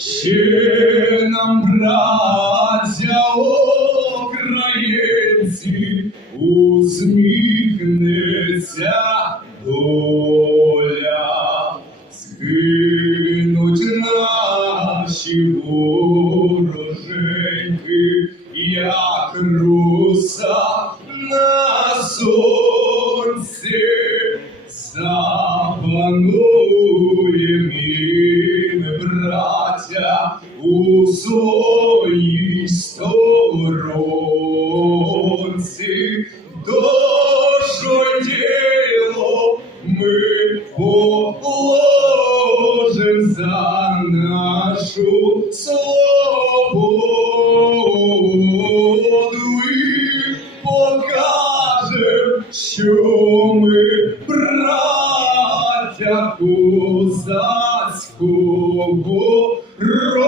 Ще нам, браття українці, усміхнеться доля, згинуть наші вороженьки, як руса на сонці, запануєм щастя у своїй сторонці. Дожділо ми положим за нашу свободу і покажем, що козацького роду.